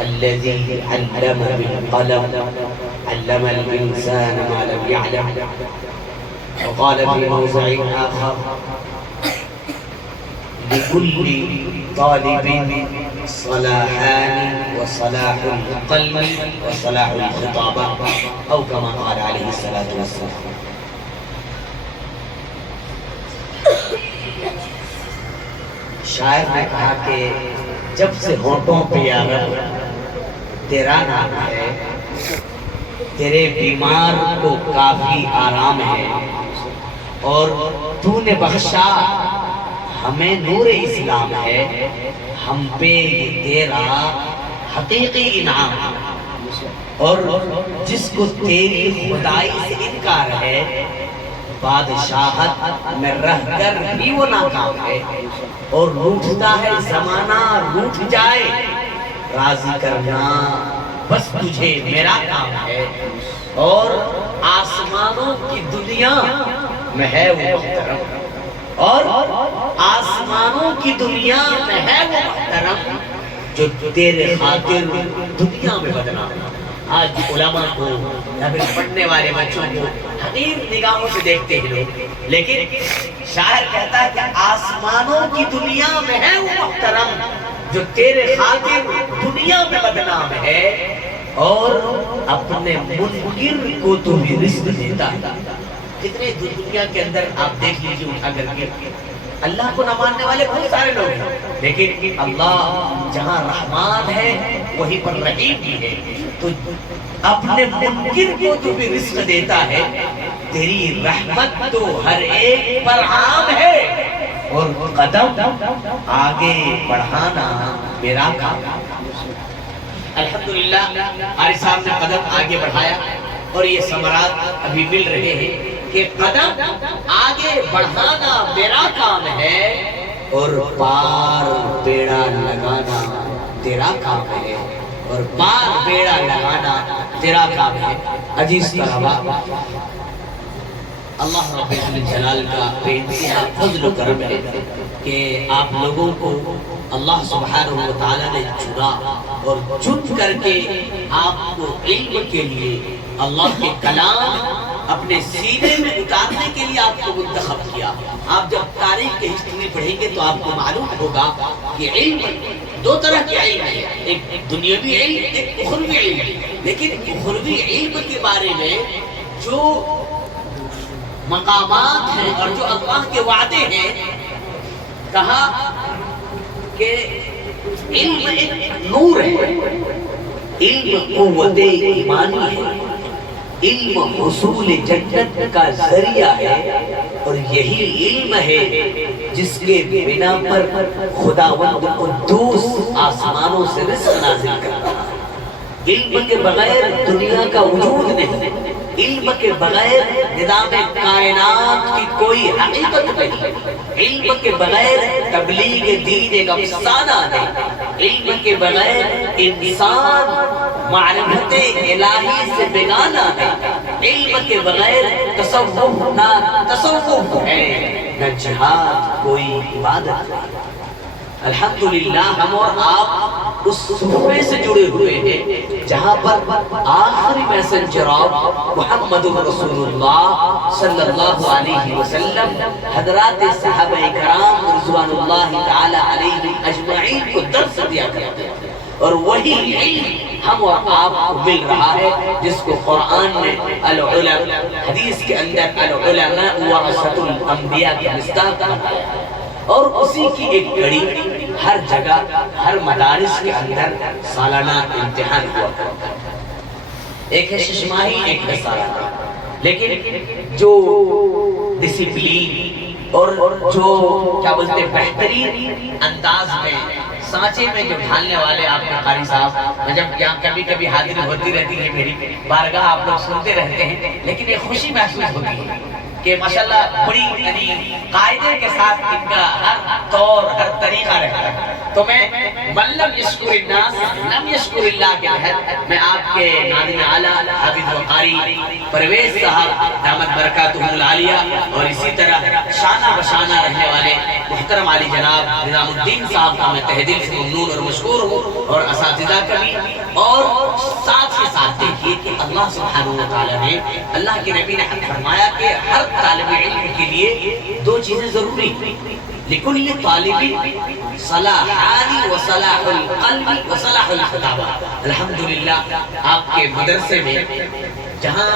الذي علم بالقلم علم الإنسان ما لم يعلم. وقال في موضع آخر لكل طالب صلاحان وصلاح القلب وصلاح الخطابة أو كما قال عليه الصلاة والسلام. شاعر نے کہا کہ جب سے ہونٹوں پہ یا رب تیرا نام ہے، تیرے بیمار کو کافی آرام ہے، اور تو نے بخشا ہمیں نور اسلام ہے، ہم پہ یہ تیرا حقیقی انعام. اور جس کو تیری خدائی سے انکار ہے، بادشاہت میں رہ کر بھی وہ ناکام ہے. اور روٹھتا ہے زمانہ روٹھ جائے، راضی کرنا بس تجھے میرا کام ہے. اور آسمانوں کی دنیا میں ہے وہ محترم، اور آسمانوں کی دنیا میں ہے وہ محترم جو تیرے خاطر دنیا میں بدنام. آج علماء کو یا پھر پڑھنے والے بچوں کو حقیر نگاہوں سے دیکھتے ہیں لوگ، لیکن شاعر کہتا ہے کہ آسمانوں کی دنیا میں ہے وہ محترم جو تیرے خاطر دنیا میں بدنام ہے، اور اپنے منکر کو تو بھی رزق دیتا ہے. کتنے دنیا کے اندر آپ دیکھ لیجیے اٹھا کر کے اللہ کو نہ ماننے والے بہت سارے لوگ ہیں، لیکن اللہ جہاں رحمان ہے وہیں پر رحیم بھی ہے. تو اپنے منکر کو تو بھی رزق دیتا ہے. تیری رحمت تو ہر ایک پر عام ہے، اور قدم آگے بڑھانا میرا کام. الحمدللہ عاری صاحب نے قدم آگے بڑھایا اور یہ ثمرات ابھی مل رہے ہیں کہ قدم آگے بڑھانا میرا کام ہے، اور پار بیڑا لگانا تیرا کام ہے، اور پار بیڑا لگانا تیرا کام ہے. عزیز طلباء، اللہ رب الجلال کا بے انتہا فضل و کرم ہے کہ آپ لوگوں کو اللہ سبحانہ و تعالیٰ نے چنا، اور چن کر کے آپ کو علم کے لیے اللہ کے کلام اپنے سینے میں اتارنے کے لیے آپ کو منتخب کیا. آپ جب تاریخ کے ہسٹری پڑھیں گے تو آپ کو معلوم ہوگا کہ علم دو طرح کے علم ہے، ایک دنیاوی علم، ایک اخروی علم. لیکن اخروی علم کے بارے میں جو مقامات ہیں اور جو اللہ کے وعدے ہیں، کہا کہ علم ایک نور ہے، علم قوت ایمانی ہے، علم حصول جنت کا ذریعہ ہے، اور یہی علم ہے جس کے بنا پر خداوند قدوس آسمانوں سے رزق نازل کرتا ہے. علم کے بغیر دنیا کا وجود نہیں، علم کے بغیر نظام کائنات کی کوئی حقیقت نہیں، علم کے بغیر تبلیغ دین ایک افسانہ نہیں، علم کے بغیر انسان معرفت الہی سے بیگانہ ہے، علم کے بغیر تصوف نہ تصوف ہے، نہ جہاد کوئی عبادت ہے. الحمدللہ ہم اور آپ اس صفحے سے جڑے ہوئے ہیں جہاں پر آخری میسنجر آف محمد رسول اللہ صلی اللہ علیہ وسلم حضرات صحابہ کرام رضوان اللہ تعالی علیہ اجمعین کو درس دیا کرتے ہیں، اور وہی علم ہم اور آپ کو مل رہا ہے جس کو قرآن نے العلماء، حدیث کے اندر العلماء ورثۃ الانبیاء کی مصداق بنایا ہے. اور اسی کی ایک گھڑی ہر جگہ ہر مدارس کے اندر سالانہ امتحان ہوا کرتا ہے. ایک ہے ششماہی، ایک ہے سالانہ. لیکن جو ڈسپلین اور جو کیا بولتے ہیں بہترین انداز میں سانچے میں جو ڈھالنے والے آپ کے قاری صاحب، میں جب یہاں کبھی کبھی حاضری ہوتی رہتی ہے میری بارگاہ، آپ لوگ سنتے رہتے ہیں، لیکن ایک خوشی محسوس ہوتی ہے کہ ماشاءاللہ بڑی یعنی قاعدے کے ساتھ ان کا ہر طور ہر طریقہ رہتا ہے. تو میں من لم یشکر الناس لم یشکر اللہ کے تحت میں آپ کے ناظم اعلیٰ حافظ و قاری پرویز صاحب دامت برکاتہ العالیہ، اور اسی طرح شانہ بشانہ رہنے والے محترم علی جناب نظام الدین صاحب کا میں تہ دل سے ممنون اور مشکور ہوں، اور اساتذہ کا بھی۔ اور ساتھ ہی ساتھ دیکھیے کہ اللہ سبحانہ وتعالی نے، اللہ کے نبی نے فرمایا کہ ہر طالب علم کے لیے دو چیزیں ضروری ہیں، لکل طالب صلاحان وصلاح القلب وصلاح الخطابہ۔ الحمدللہ آپ کے مدرسے میں جہاں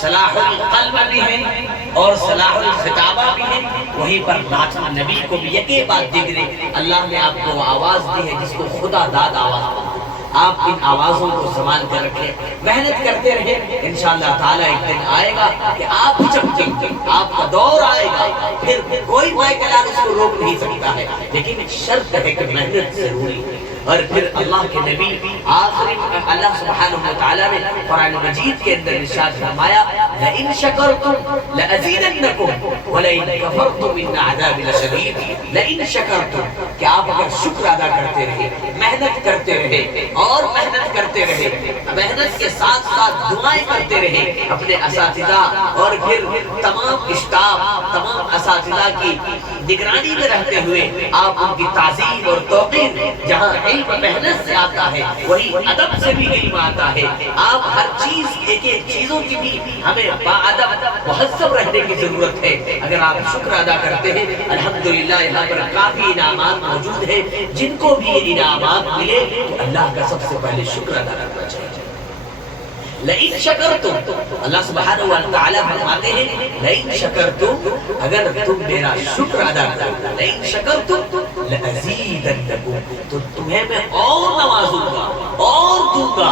صلاح القلب بھی ہے اور صلاح الخطابہ بھی ہے، وہیں پر نعت نبی کو بھی یکے بعد دیگر اللہ نے آپ کو آواز دی ہے جس کو خدا داد آواز۔ آپ ان آوازوں کو سنبھال کر رکھیں، محنت کرتے رہیں، انشاءاللہ تعالیٰ ایک دن آئے گا کہ آپ چمکیں گے، آپ کا دور آئے گا، پھر کوئی مائک اعلان اس کو روک نہیں سکتا ہے، لیکن شرط ہے کہ محنت ضروری ہے۔ اور پھر اللہ کے نبی آخری اللہ سبحانہ وتعالی نے قرآن مجید کے اندر ارشاد فرمایا لئن شکرتم لأزیدنکم ولئن کفرتم ان عذاب لشدید۔ لئن شکرتم کہ آپ اگر شکر ادا کرتے رہے، محنت کرتے رہے اور محنت کرتے رہے، محنت کے ساتھ ساتھ دعائیں کرتے رہے، اپنے اساتذہ اور پھر تمام اسٹاف، تمام اساتذہ کی نگرانی میں رہتے ہوئے آپ ان کی تعظیم اور توقیر، جہاں علم محنت سے آتا ہے وہی ادب سے بھی علم آتا ہے۔ آپ ہر چیز ایک ایک چیزوں کی بھی ہمیں باادب مہذب رہنے کی ضرورت ہے۔ اگر آپ شکر ادا کرتے ہیں، الحمدللہ یہاں پر کافی انعامات موجود ہیں، جن کو بھی یہ انعامات ملے تو اللہ کا سب سے پہلے شکر ادا کرنا چاہیے۔ لئن شکرتم، اللہ سبحانہ وتعالی فرماتے ہیں لئن شکرتم اگر تم میرا شکر ادا کرو، لئن شکرتم لأزیدنکم تو تمہیں میں اور نوازوں گا اور دوں گا،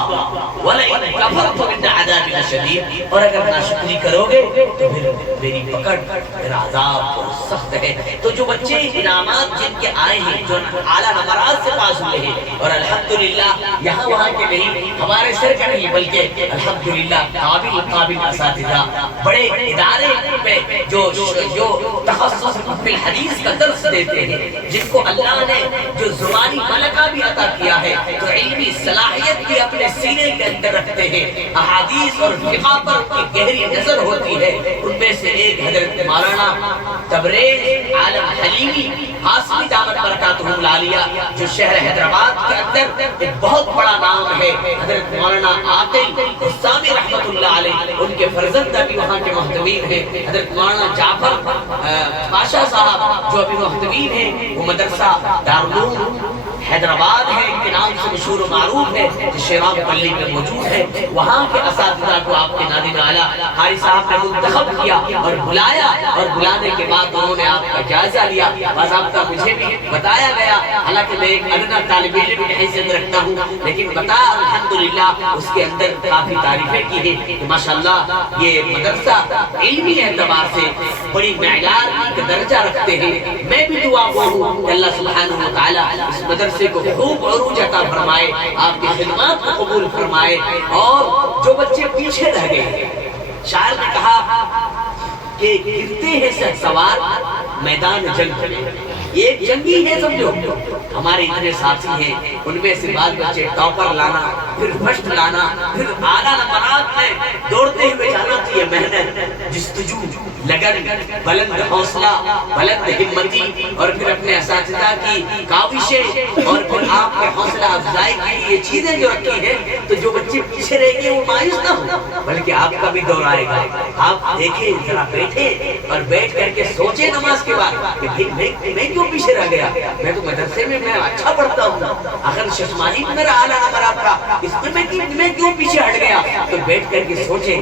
ولئن کفرتم ان عذاب لشدید اور اگر ناشکری کرو گے تو پھر میری پکڑ، میرا عذاب بہت سخت ہے۔ تو جو بچے انعامات جن کے آئے ہیں، جو اعلیٰ نمرات سے پاس ہوئے ہیں، اور الحمدللہ یہاں وہاں کے نہیں، ہمارے سر کا نہیں بلکہ الحمدللہ قابل اساتذہ، بڑے ادارے میں جو تخصص فی الحدیث کا درس دیتے ہیں، جن کو اللہ نے جو زبانی ملکہ بھی عطا کیا ہے، جو علمی صلاحیت بھی اپنے سینے کے اندر رکھتے ہیں، احادیث اور فقہ پر کی گہری نظر ہوتی ہے، ان میں سے ایک حضرت مولانا تبریز عالم حلیمی قاسمی دامت برکاتہ العالیہ، جو شہر حیدرآباد کے اندر ایک بہت بڑا نام ہے، حضرت مولانا عاقل سامی رحمت اللہ علیہ، ان کے فرزند بھی وہاں کے محتوین ہیں، حضرت مولانا جعفر بادشاہ صاحب جو ابھی محتوین ہیں، وہ مدرسہ دارالعلوم حیدرآباد ہے، ان کے نام سے مشہور و معروف ہے، جو شیرام پلی میں موجود ہے، وہاں کے اساتذہ کو آپ کے ناظرین اعلیٰ قاری صاحب نے منتخب کیا اور بلایا، اور بلانے کے بعد انہوں نے آپ کا جائزہ لیا، باضابطہ مجھے بھی بتایا گیا، حالانکہ میں ایک ادنا طالب علم کی حیثیت رکھتا ہوں، لیکن بتا الحمدللہ اس کے اندر کافی تعریفیں کی ہیں کہ ماشاءاللہ یہ مدرسہ علمی اعتبار سے بڑی معیار کا درجہ رکھتے ہیں۔ میں بھی دعا گو ہوں کہ اللہ سبحانہ وتعالی اس مدرسے کو خوب عروج عطا فرمائے، آپ کی خدمات کو قبول فرمائے، اور جو بچے پیچھے رہ گئے، شاعر نے کہا کہ گرتے ہیں شہسوار میدان جنگ میں، ایک جنگی ہے سمجھو، ہمارے اتنے ساتھی ہیں، ان میں سے بعض بچے ٹاپر لانا، پھر فرسٹ لانا، پھر اعلیٰ نمبرات میں دوڑتے ہوئے جانا، تو یہ محنت، جستجو، لگن، بلند حوصلہ، بلند ہمتی، اور پھر اپنے اساتذہ کی کاوشیں، اور پھر آپ کے حوصلہ افزائی کی یہ چیزیں جو رکھی ہیں، تو جو بچے پیچھے رہ گئے وہ مایوس نہ ہوں، بلکہ آپ کا بھی دور آئے گا۔ آپ دیکھیں، ذرا بیٹھے اور بیٹھ کر کے سوچیں نماز کے بعد کہ میں کیوں پیچھے رہ گیا، میں تو مدرسے میں میں اچھا پڑھتا ہوں، آخر ششمانی میں میرا اعلیٰ نمبرات تھا، اس میں کیوں پیچھے ہٹ گیا؟ تو بیٹھ کر کے سوچیں،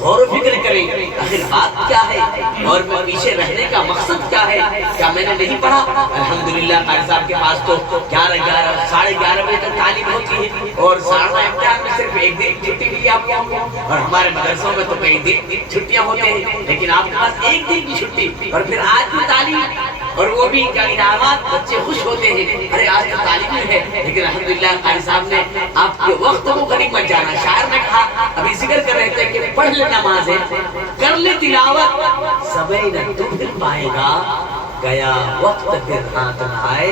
غور و فکر کریں، آخر بات کیا ہے اور میں پیچھے رہنے کا مقصد کیا ہے؟ کیا میں نے نہیں پڑھا؟ الحمدللہ قاری صاحب کے پاس تو 11 ساڑھے 11 بجے تک تعلیم ہوتی ہے، اور سالانہ امتحان میں صرف ایک دن چھٹی ملی آپ کو، اور ہمارے مدرسوں میں تو کئی دن چھٹیاں ہوتے ہیں، لیکن آپ کے پاس ایک دن کی چھٹی، اور پھر آج بھی تعلیم، اور وہ بھی کیا انعامات، بچے خوش ہوتے ہیں، ارے آج تو تعلیم ہے، لیکن الحمدللہ قاری صاحب نے آپ کے وقت کو غنیمت مت جانا۔ شاعر نے کہا، ابھی ذکر کر رہے تھے کہ پڑھ لے نمازیں، کر لے تلاوت، سبے نہ تو پھر پائے گا، گیا وقت پھر ہاتھ نہ آئے،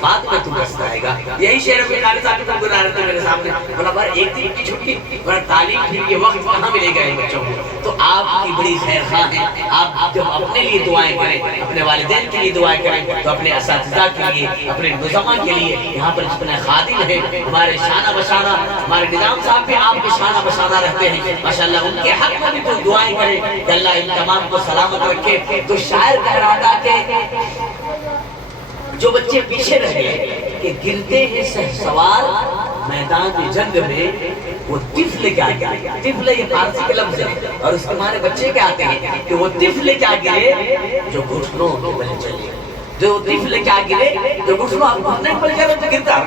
بعد میں تو بس آئے گا۔ یہی شعر میں قاری صاحب کو گزار رہے تھے میرے سامنے، بولا بھائی ایک دن کی چھٹی اور تعلیم کے لیے وقت کہاں ملے گا ان بچوں کو؟ تو آپ کی بڑی خیر خواہ ہیں، آپ جب اپنے لیے دعائیں کریں، اپنے والدین کے لیے دعائیں کریں، تو اپنے اساتذہ کے لیے، اپنے نظماء کے لیے، یہاں پر جتنے خادم ہیں ہمارے شانہ بشانہ، ہمارے نظام صاحب بھی آپ کے شانہ بشانہ رہتے ہیں ماشاءاللہ، ان کے حق میں بھی تو دعائیں کریں کہ اللہ ان تمام کو سلامت رکھے۔ تو شاعر کہہ رہا تھا کہ جو بچے پیچھے رہ گئے کہ گرتے ہیں سوار میدان جنگ میں، وہ طفل کیا گرے، طفل یہ فارسی کے لفظ ہے، اور اس کے معنی بچے کیا آتے ہیں کہ وہ طفل کیا گرے جو گھٹنوں کے بل چلے، جو طفل کیا گرے جو گھٹنوں، آپ گھٹنے پر چلے تو گرتا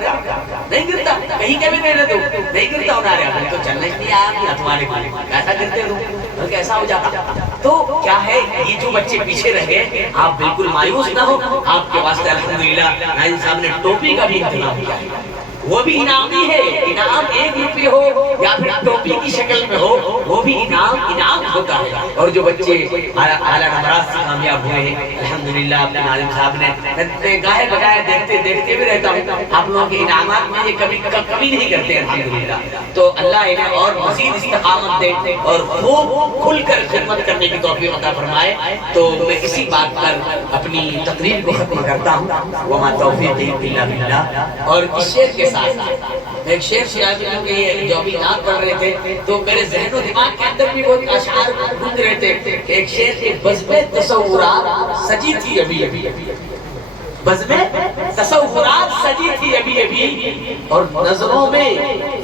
نہیں گرتا، کہیں کے بھی رہنے دو نہیں گرتا ہونا رہا، تو چلنے نہیں آیا تمہارے کو کیسا گرتے ہو، کیسا ہو جاتا۔ تو کیا ہے یہ جو بچے پیچھے رہ گئے، آپ بالکل مایوس نہ ہو، آپ کے واسطے الحمدللہ نائن صاحب نے ٹوپی کا بھی انتظام کیا ہے، وہ بھی انعامی ہے، انعام 1 روپے ہو یا پھر ٹوپی کی شکل میں ہو، وہ بھی انعام ہوتا ہے۔ اور جو بچے اعلیٰ نمرات سے کامیاب ہوئے ہیں الحمدللہ، اپنے ناظم صاحب نے گاہے بگاہے دیکھتے بھی رہتا ہوں، آپ لوگوں کے انعامات میں یہ کبھی نہیں کرتے الحمدللہ۔ تو اللہ انہیں اور مزید استقامت دے اور خوب کھل کر خدمت کرنے کی توفیق عطا فرمائے۔ تو میں اسی بات پر اپنی تقریر کو ختم کرتا ہوں، وما توفیقی الا باللہ۔ اور اس شعر کے ساتھ ایک شعر شاعر کے جو ابھی یاد پڑھ رہے تھے، تو میرے ذہن و دماغ کے اندر بھی وہ اشعار گونج رہے تھے کہ ایک شعر کے بزم تصورات سجی تھی ابھی ابھی، بزم تصورات سجی تھی ابھی ابھی، اور نظروں میں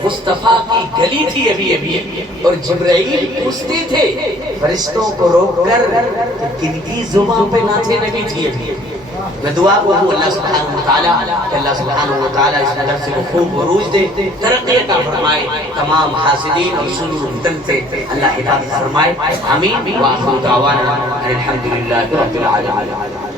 مصطفیٰ کی گلی تھی ابھی ابھی، اور جبرائیل پوچھتے تھے فرشتوں کو روک کر کہ کن کی زبان پہ ناطے نبی تھی ابھی ابھی۔ میں دعا کو ہوں اللہ سبحانہ وتعالیٰ کہ اللہ سبحانہ وتعالیٰ اس مدرسے سے کو خوب عروج دے، ترقی عطا فرمائے، تمام حاسدین اور شرور فتن سے اللہ حفاظت فرمائے، آمین۔ وآخر دعوانا الحمدللہ رب العالمین۔